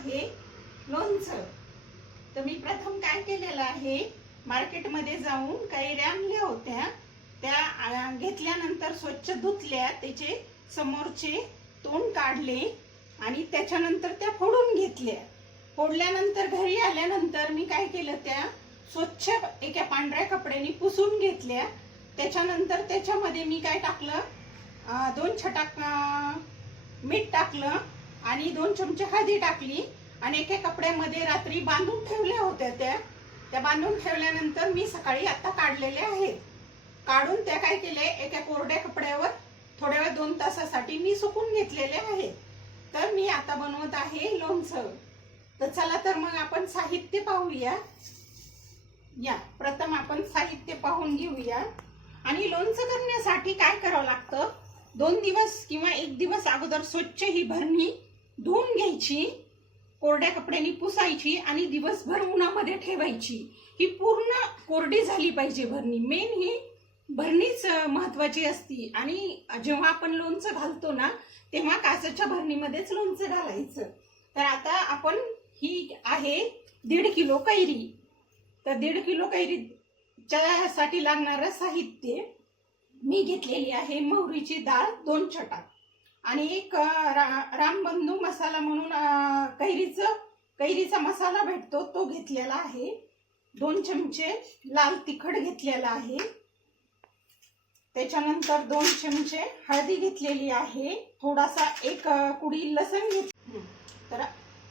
आहे लोणचं. तर मी प्रथम काय केलेलं आहे मार्केटमध्ये जाऊन कैऱ्या आणल्या होत्या त्या घेतल्यानंतर स्वच्छ धुतल्या त्याचे समोरचे तोंड काढले आणि त्याच्यानंतर त्या फोडून घेतल्या. फोडल्यानंतर घरी आल्यानंतर मी काय केलं त्या स्वच्छ एका पांढऱ्या कपड्याने पुसून घेतल्या. त्याच्यानंतर त्याच्यामध्ये मी काय टाकलं दोन छटाक मीठ टाकलं आणि दोन चमचे हळदी टाकली आणि एका कपड्यामध्ये रात्री बांधून ठेवल्या होत्या त्या. त्या बांधून ठेवल्यानंतर मी सकाळी आता काढलेल्या आहेत. काढून त्या काय केले एका कोरड्या कपड्यावर थोड्या वेळ दोन तासासाठी मी सुकून घेतलेले आहे तर मी आता बनवत आहे लोणचं. तर चला तर मग आपण साहित्य पाहूया. या प्रथम आपण साहित्य पाहून घेऊया. आणि लोणचं करण्यासाठी काय करावं लागतं? दोन दिवस किंवा एक दिवस अगोदर स्वच्छ ही भरणी धुवून घ्यायची कोरड्या कपड्याने पुसायची आणि दिवसभर उन्हामध्ये ठेवायची. ही पूर्ण कोरडी झाली पाहिजे भरणी. मेन ही भरणीच महत्वाची असती. आणि जेव्हा आपण लोणचं घालतो ना तेव्हा काचेच्या भरणीमध्येच लोणचं घालायचं. तर आता आपण ही आहे दीड किलो कैरी. तर दीड किलो कैरीच्यासाठी लागणारं साहित्य मी घेतलेली आहे मोहरीची डाळ दोन छटाक. आणि एक रा- रामबंधू मसाला म्हणून अं, कैरीचं कैरीचा मसाला भेटतो तो घेतलेला आहे. दोन चमचे लाल तिखट घेतलेला आहे. त्याच्यानंतर दोन चमचे हळदी घेतलेली आहे. थोडासा एक कुडी लसण घेत तर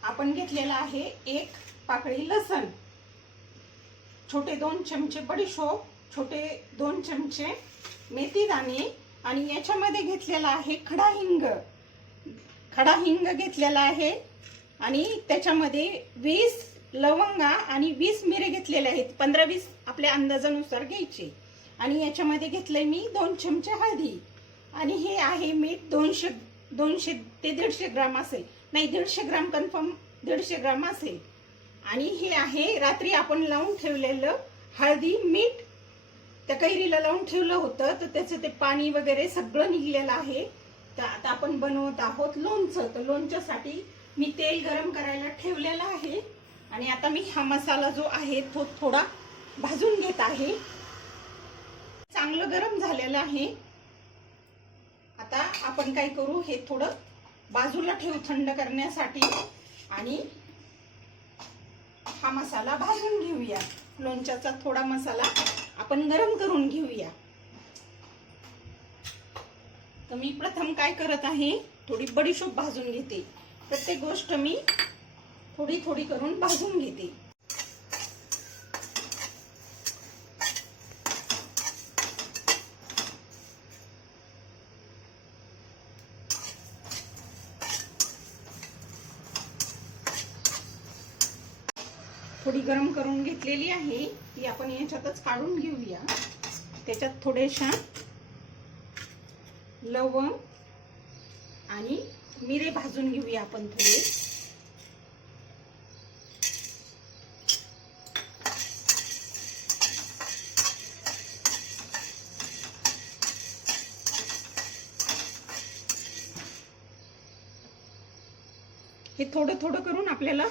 आपण घेतलेला आहे एक पाकळी लसण. छोटे दोन चमचे बडीशोप छोटे दोन चमचे मेथी दाणे आणि याच्यामध्ये घेतलेला आहे खडा हिंग खडा हिंग घेतलेला आहे आणि त्याच्यामध्ये वीस लवंगा आणि वीस मिरे घेतलेले आहेत. पंधरा वीस आपल्या अंदाजानुसार घ्यायचे. आणि याच्यामध्ये घेतलंय मी दोन चमचे हळदी. आणि हे आहे मीठ दोनशे दोनशे ते दीडशे ग्राम असेल. नाही दीडशे ग्राम कन्फर्म दीडशे ग्राम असेल. आणि हे आहे रात्री आपण लावून ठेवलेलं हळदी मीठ त्या कैरीला लावून ठेवलं होतं. तर त्याचं ते पाणी वगैरे सगळं निघलेलं आहे. तर आता आपण बनवत आहोत लोणचं. तर लोणच्यासाठी मी तेल गरम करायला ठेवलेलं आहे. आणि आता मी हा मसाला जो आहे तो थोडा भाजून घेत आहे. चांगलं गरम झालेलं आहे. आता आपण काय करू हे थोडं बाजूला ठेवू थंड करण्यासाठी. आणि हा मसाला भाजून घेऊया. लोणच्याचा थोडा मसाला आपण गरम करून घेऊया. तर मी प्रथम काय करत आहे थोडी बडीशोप भाजून घेते. प्रत्येक गोष्ट मी थोडी थोडी करून भाजून घेते. थोडी गरम करून घेतलेली आहे. ती आपण याच्यातच काढून घेऊया. त्याच्यात थोड्याशा लवंग आणि मिरे भाजून घेऊया आपण थोडे. हे थोडं थोडं करून आपल्याला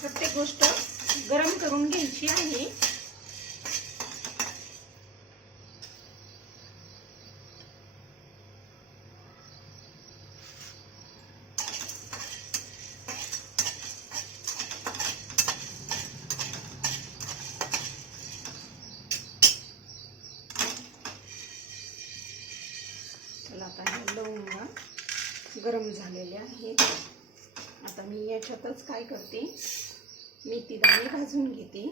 प्रत्येक गोष्ट गरम करून घ्यायची आहे. आता हे लवंगा गरम झालेले आहेत. आता मी याच्यातच काय करते? मेथी दाणे भाजून घेते.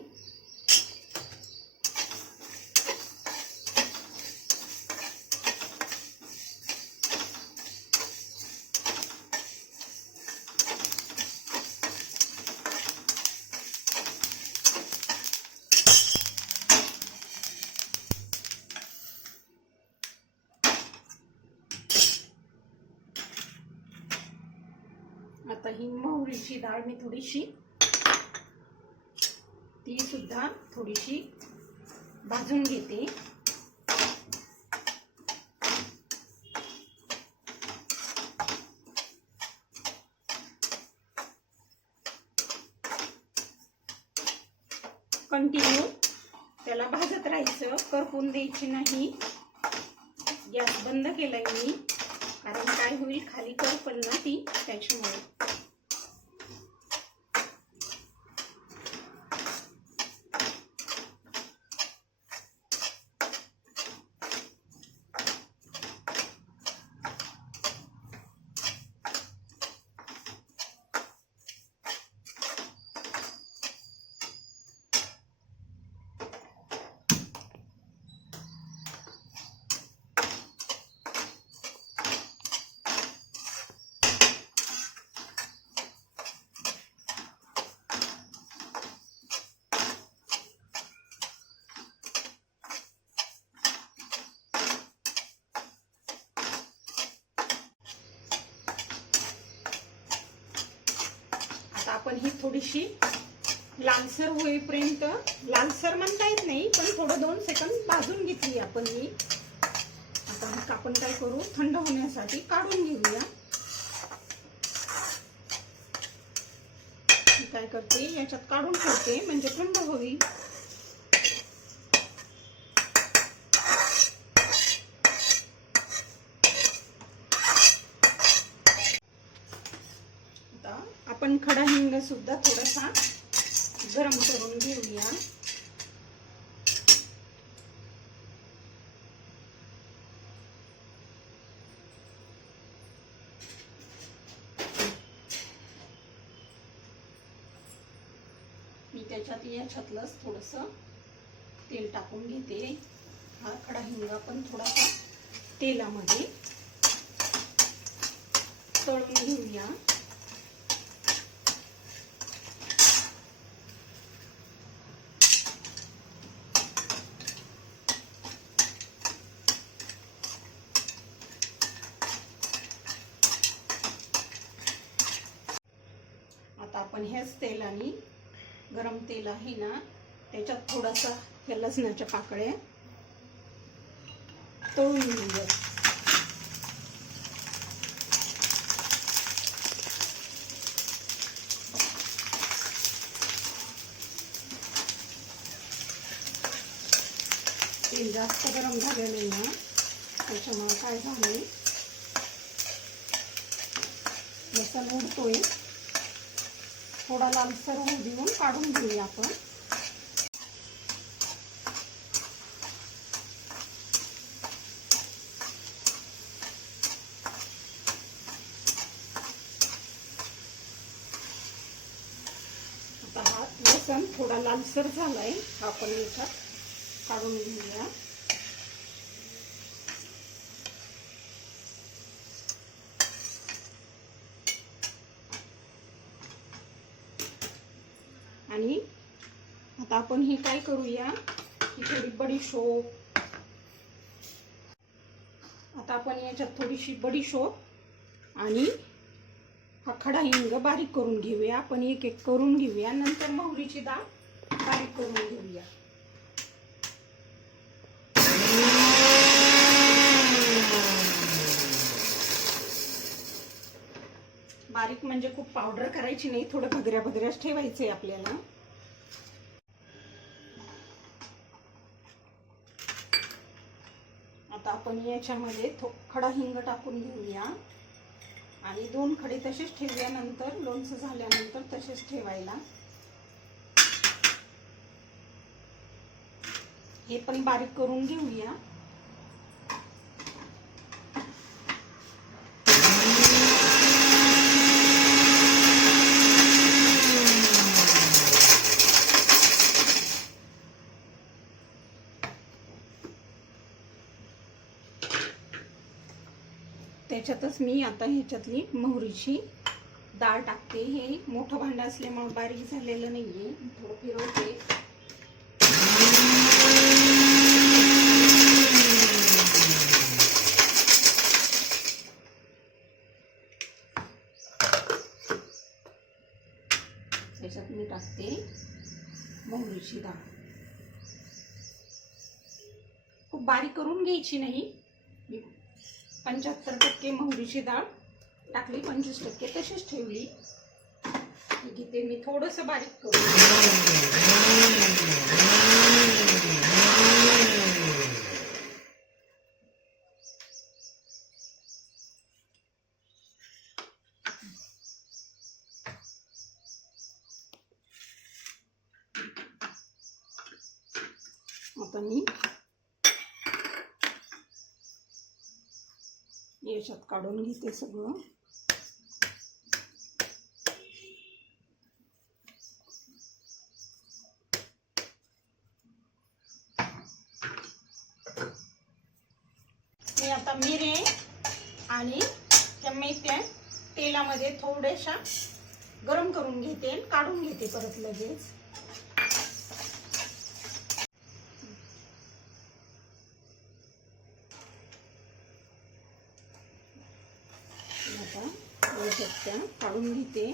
आता ही मोहरीची डाळ मी थोडीशी थोडीशी भाजून घेते. कंटिन्यू त्याला भाजत राहायचं. करपून द्यायची नाही. गॅस बंद केलाय मी. कारण काय होईल? खाली करपण ना ती त्याच्यामुळे. थोडीशी लालसर होईपर्यंत लालसर म्हणता येत नाही पण थोडं दोन सेकंद भाजून घेतली आपण ही. आता मग आपण काय करू? थंड होण्यासाठी काढून घेऊया. मी काय करते? याच्यात काढून ठेवते म्हणजे थंड होईल आता आपण खडा हिंग सुद्धा थोडासा गरम करून घेऊया. मी त्याच्यात याच्यातलंच थोडस तेल टाकून घेते. हा खडा हिंग पण थोडासा तेलामध्ये तळून घेऊया. पण आपण ह्याच तेलाने गरम तेल आहे ना त्याच्यात थोडासा ह्या लसणाच्या पाकळ्या तळून घेऊया. तेल जास्त गरम झालेलं नाही ना त्याच्यामुळे काय झालंय? लसण उडतोय. थोडा लालसर होऊ देऊन काढून घेऊया आपण. आता हा लसण थोडा लालसर झालाय. हा आपण याच्यात काढून घेऊया आणि आता आपण ही काय करूया? ही थोडी बडीशोप आता आपण याच्यात थोडीशी बडीशोप आणि हा खडा हिंग बारीक करून घेऊया. आपण एक एक करून घेऊया. नंतर मोहरीची डाळ बारीक करून घेऊया. बारीक म्हणजे खूप पावडर करायची नाही. थोडं भगऱ्या भगऱ्याच आहे आपल्याला. आता आपण याच्यामध्ये थो खडा हिंग टाकून घेऊया. आणि दोन खडे तसेच ठेवल्यानंतर लोणचं झाल्यानंतर तसेच ठेवायला. हे पण बारीक करून घेऊया. याच्यातच मी आता ह्याच्यातली मोहरीची डाळ टाकते. हे मोठं भांडं असल्यामुळे बारीक झालेलं नाहीये. थोडं फिरवते. त्याच्यात मी टाकते मोहरीची डाळ. खूप बारीक करून घ्यायची नाही. पंच्याहत्तर टक्के मोहरीची डाळ टाकली पंचवीस टक्के तशीच ठेवली. घेते मी थोडंसं बारीक करू आता मी याच्यात काढून घेते सगळं. मी आता मिरे आणि त्या मेथ्या तेलामध्ये थोड्याशा गरम करून घेते काढून घेते परत लगेच आता याच्यात त्या काढून घेते.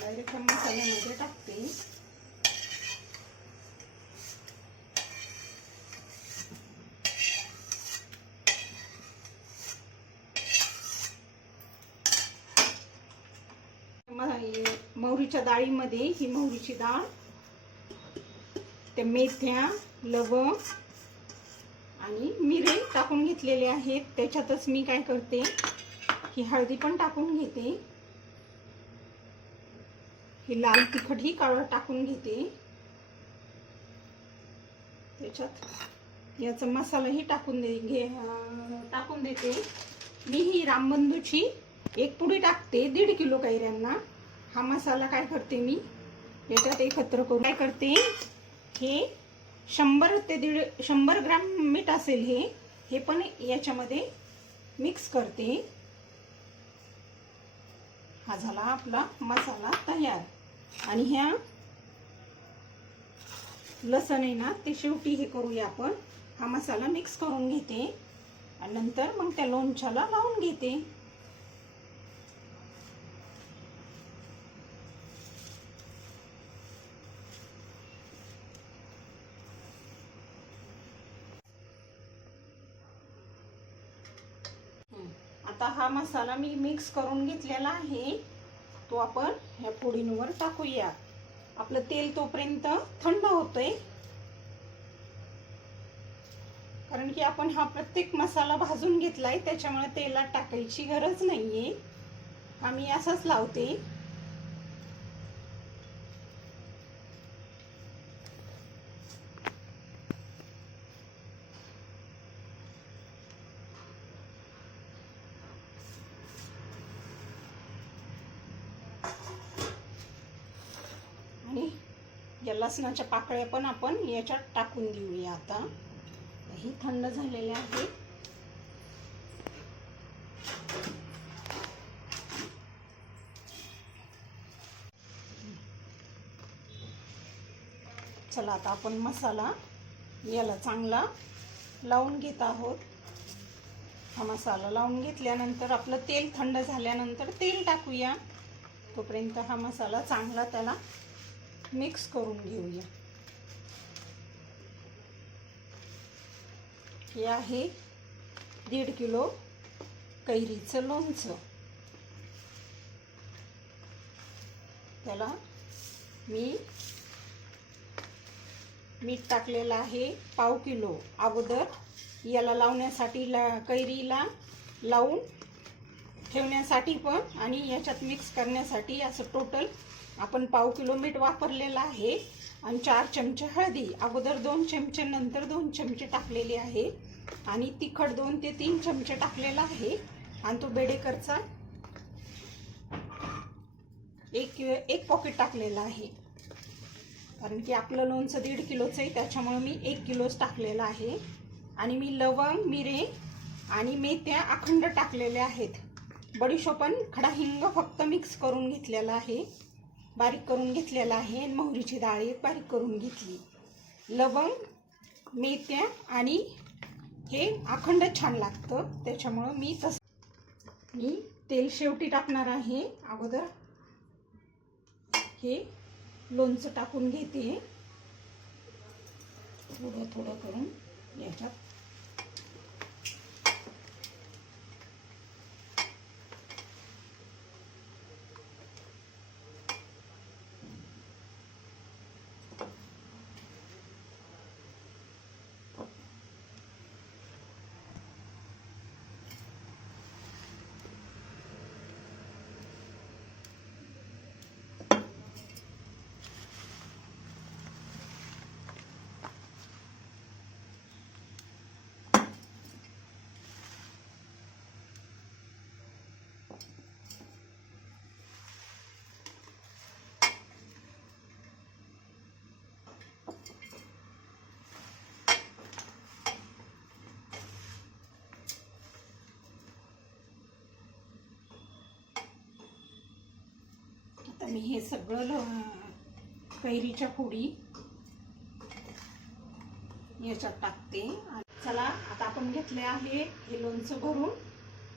डायरेक्ट मसाल्यामध्ये टाकते. मोहरीच्या डाळीमध्ये ही मोहरीची डाळ त्या मेथ्या लवंग आणि मिरे टाकून घेतलेले आहेत. त्याच्यातच मी काय करते ही हळदी पण टाकून घेते. ही लाल तिखट ही काळ टाकून घेते. त्याच्यात याचा मसालाही टाकून दे घे टाकून देते. मी ही रामबंधूची एक पुडी टाकते दीड किलो कैऱ्यांना. हा मसाला काय करते मी? याच्यात एकत्र करून काय करते? हे शंभर ते दीड शंभर ग्राम मीठ असेल हे हे पण याच्यामध्ये मिक्स करते. हा झाला आपला मसाला तयार. आणि ह्या लसण आहे ना ते शेवटी हे करूया आपण. हा मसाला मिक्स करून घेते. आणि नंतर मग त्या लोणच्याला लावून घेते. आता हा मसाला मी मिक्स करून घेतलेला आहे. तो आपण ह्या फोडींवर टाकूया. आपलं तेल तोपर्यंत थंड होतंय. कारण की आपण हा प्रत्येक मसाला भाजून घेतलाय त्याच्यामुळे तेलात टाकायची गरज नाहीये. हा मी असाच लावते आणि त्या लसणाच्या पाकळ्या पण आपण याच्यात टाकून देऊया आता. ही थंड झालेले आहे. चला आता आपण मसाला याला चांगला लावून घेत आहोत. हा मसाला लावून घेतल्यानंतर आपलं तेल थंड झाल्यानंतर तेल टाकूया. तोपर्यंत हा मसाला चांगला त्याला मिक्स करून घेऊया. हे आहे दीड किलो कैरीचं लोणचं. त्याला मी मीठ टाकलेलं आहे पाव किलो अगोदर. याला लावण्यासाठी ला कैरीला लावून ठेवण्यासाठी पण आणि याच्यात मिक्स करण्यासाठी असं टोटल आपण पाव किलो मीठ वापरलेलं आहे आणि चार चमचे हळदी अगोदर दोन चमचे नंतर दोन चमचे टाकलेले आहे. आणि तिखट दोन ते तीन चमचे टाकलेला आहे. आणि तो बेडेकरचा एक एक पॉकेट टाकलेला आहे. कारण की आपलं लोणचं दीड किलोचं आहे त्याच्यामुळे मी एक किलोच टाकलेलं आहे. आणि मी लवंग मिरे आणि मेथ्या अखंड टाकलेल्या आहेत. बडीशोपन खडा हिंग फक्त मिक्स करून घेतलेला आहे. बारीक करून घेतलेला आहे. आणि मोहरीची डाळ एक बारीक करून घेतली. लवंग मेथ्या आणि हे अखंड छान लागतं. त्याच्यामुळं मी तस मी तेल शेवटी टाकणार आहे. अगोदर हे लोणचं टाकून घेते. थोडं थोडं करून याच्यात मी हे सगळं लो- कैरीच्या फोडी याच्यात टाकते. चला आता आपण घेतले आहे हे लोणचं भरून.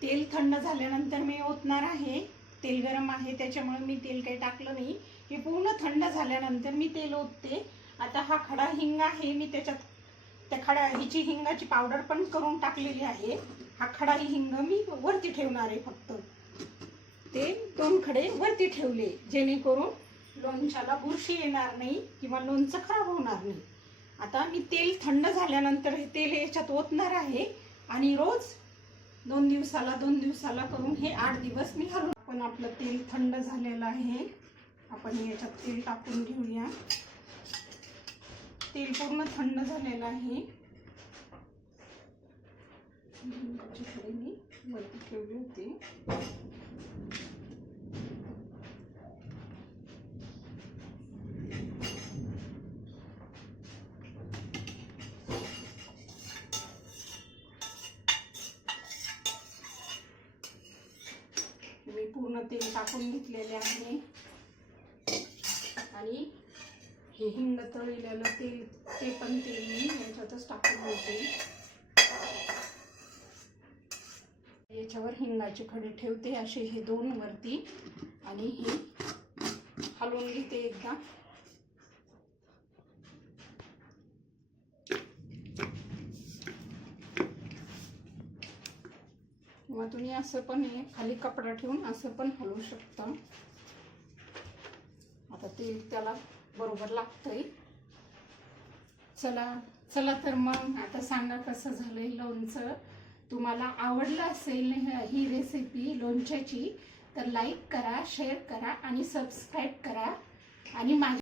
तेल थंड झाल्यानंतर मी ओतणार आहे. तेल गरम आहे त्याच्यामुळे मी तेल काही टाकलं नाही. हे पूर्ण थंड झाल्यानंतर मी तेल ओतते. आता हा खडा हिंग आहे मी त्याच्यात त्या खडा हिची हिंगाची पावडर पण करून टाकलेली आहे. हा खडा हिंग मी वरती ठेवणार आहे फक्त. ते दोन खडे वरती ठेवले जेणेकरून लोणच्याला बुरशी येणार नाही किंवा लोणचं खराब होणार नाही. आता मी तेल थंड झाल्यानंतर हे तेल याच्यात ओतणार आहे आणि रोज दोन दिवसाला दोन दिवसाला करून हे आठ दिवस मी घालू पण आपलं तेल थंड झालेलं आहे. आपण याच्यात तेल टाकून घेऊया. तेल पूर्ण थंड झालेलं आहे. मी वरती ठेवली होती मी पूर्ण तेल टाकून घेतलेले आहे. आणि हे हिंग तळलेलं तेल ते पण तेल मी यांच्यातच टाकून घेते. याच्यावर हिंगाचे खडे ठेवते असे हे दोन वरती. आणि हे हलवून घेते एकदा. किंवा तुम्ही असं पण हे खाली कपडा ठेवून असं पण हलवू शकता. आता ते त्याला बरोबर लागतंय. चला चला तर मग. आता सांगा कसं झालंय लोणचं. तुम्हाला आवडलं असेल ही रेसिपी लोणच्याची तर लाईक करा शेअर करा आणि सबस्क्राईब करा. आणि माझ्या